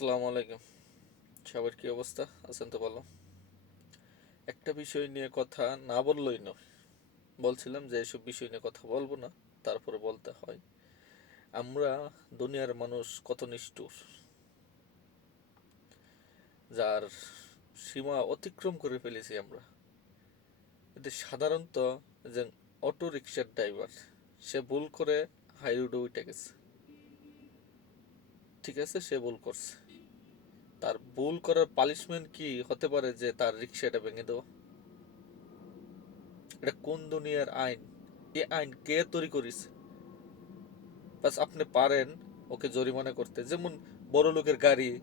আসসালামু আলাইকুম। সবার কি অবস্থা? আছেন তো ভালো? একটা বিষয় নিয়ে কথা না বললেই নয়। বলছিলাম যে এসব বিষয় নিয়ে কথা বলব না, তারপরে বলতে হয়। আমরা দুনিয়ার মানুষ কত নিষ্ঠুর, যার সীমা অতিক্রম করে ফেলেছি আমরা। কিন্তু সাধারণত যে অটো রিক্সার ড্রাইভার, সে ভুল করে হাই রোডে উঠে গেছে। ঠিক আছে, সে ভুল করছে। তার ভুল করার পালিশমেন্ট কি হতে পারে যে তার রিক্সাটা ভেঙে দেওয়া? এটা কোন দুনিয়ার আইন? এ আইন কে তৈরি করিস বাস আপনি পারেন ওকে জরিমানা করতে। যেমন বড় লোকের গাড়ি,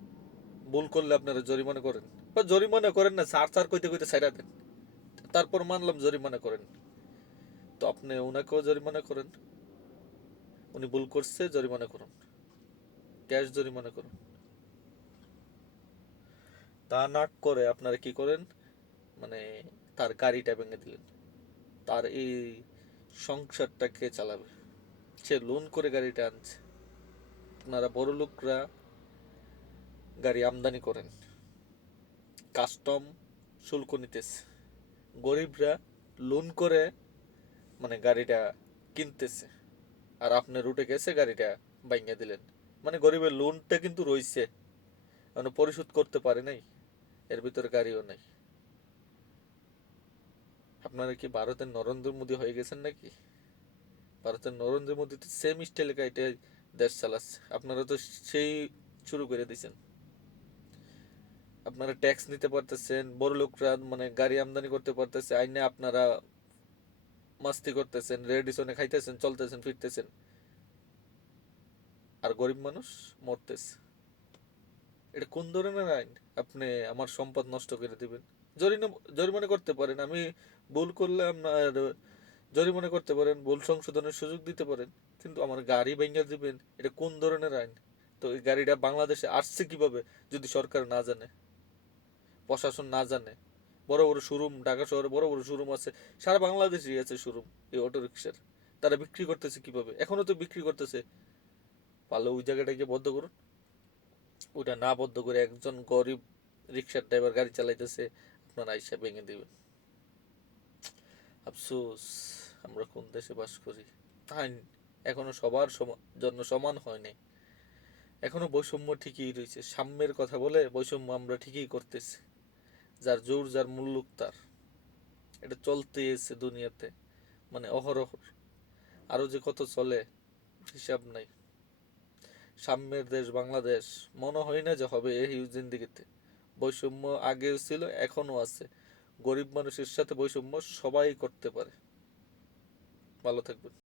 ভুল করলে আপনারা জরিমানা করেন। বা জরিমানা করেন না সার সার কইতে কইতে সাইরা দেন। তারপর মানলাম জরিমানা করেন। তো আপনি ওনাকেও জরিমানা করেন। উনি ভুল করছে, জরিমানা করুন। ক্যাশ জরিমানা করুন। তা না করে আপনারা কি করেন? মানে তার গাড়িটা ভেঙে দিলেন। তার এই সংসারটাকে চালাবে। সে লোন করে গাড়িটা আনছে। আপনারা বড় লোকরা গাড়ি আমদানি করেন। কাস্টম শুল্ক নিতেছে। গরিবরা লোন করে মানে গাড়িটা কিনতেছে। আর আপনার রুটে গেছে, গাড়িটা ভাঙিয়ে দিলেন। মানে গরিবের লোনটা কিন্তু রইছে। মানে পরিশোধ করতে পারে নাই। এর ভিতরে গাড়িও নাই। আপনারা কি ভারতের নরেন্দ্র মোদী হয়ে গেছেন নাকি? ভারতের নরেন্দ্র মোদী তো সেম স্টাইলে গাড়িটা দেশ চালাচ্ছে। আপনারা তো সেই শুরু করে দিয়েছেন। আপনারা ট্যাক্স নিতে পারতেছেন, বড় লোকরা মানে গাড়ি আমদানি করতে পারতেছে, আইনে আপনারা মাস্তি করতেছেন রেডিসনে খাইতেছেন, চলতেছেন, ফিরতেছেন। আর গরিব মানুষ মরতেছে। এটা কোন ধরনের আইন? আপনি আমার সম্পদ নষ্ট করে দিবেন। জরিমানা জরিমানা করতে পারেন। আমি ভুল করলে আপনার জরিমানা করতে পারেন, ভুল সংশোধনের সুযোগ দিতে পারেন, কিন্তু আমার গাড়ি ভেঙে দিবেন। এটা কোন ধরনের আইন? তো এই গাড়িটা বাংলাদেশে আসছে কীভাবে, যদি সরকার না জানে? প্রশাসন না জানে? বড় বড় শোরুম, ঢাকা শহরে বড় বড় শোরুম আছে, সারা বাংলাদেশেই আছে শোরুম, এই অটো রিক্সার তারা বিক্রি করতেছে কীভাবে? এখনও তো বিক্রি করতেছে। পারলে ওই জায়গাটাকে বদ্ধ করুন। ওটা না বদ্ধ করে একজন গরিব রিক্সার ড্রাইভার গাড়ি চালাইতেছে, আপনারা আইসা ভেঙে দিবেন। আফসোস, আমরা কোন দেশে বাস করি? আইন এখনও সবার জন্য সমান হয়নি। এখনও বৈষম্য ঠিকই রয়েছে। সাম্যের কথা বলে বৈষম্য আমরা ঠিকই করতেছি। যার জোর, যার মুল্লুক তার। এটা চলতে এসে দুনিয়াতে। মানে অহরহ। আরও যে কত চলে, হিসাব নাই। সাম্যের দেশ বাংলাদেশ। মনে হয় না যে হবে এই জিন্দিগিতে বৈষম্য আগেও ছিল, এখনও আছে। গরিব মানুষের সাথে বৈষম্য সবাই করতে পারে। ভালো থাকবেন।